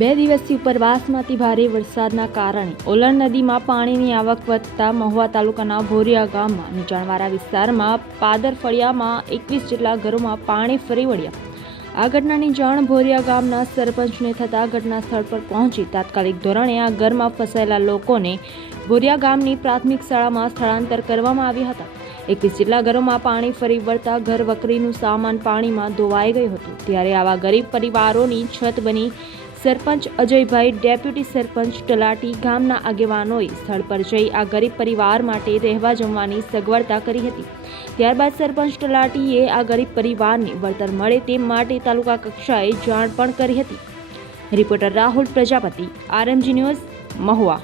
બે દિવસથી ઉપરવાસમાંથી ભારે વરસાદના કારણે ઓલણ નદીમાં પાણીની આવક વધતા મહુવા તાલુકાના ભોરિયા ગામમાં નીચાણવાળા વિસ્તારમાં પાદર ફળિયામાં એકવીસ જેટલા ઘરોમાં પાણી ફરી વળ્યા. આ ઘટનાની જાણ ભોરિયા ગામના સરપંચને થતાં ઘટના સ્થળ પર પહોંચી તાત્કાલિક ધોરણે આ ઘરમાં ફસાયેલા લોકોને ભોરિયા ગામની પ્રાથમિક શાળામાં સ્થળાંતર કરવામાં આવ્યા હતા. એકવીસ જેટલા ઘરોમાં પાણી ફરી વળતા ઘર વકરીનું સામાન પાણીમાં ધોવાઈ ગયું હતું. ત્યારે આવા ગરીબ પરિવારોની છત બની સરપંચ અજયભાઈ, ડેપ્યુટી સરપંચ તલાટી ગામના આગેવાનોએ સ્થળ પર જઈ આ ગરીબ પરિવાર માટે રહેવા જમવાની સગવડતા કરી હતી. ત્યારબાદ સરપંચ તલાટીએ આ ગરીબ પરિવારને વળતર મળે તે માટે તાલુકા કક્ષાએ જાણ પણ કરી હતી. Reporter Rahul Prajapati, RMG news, Mahuva.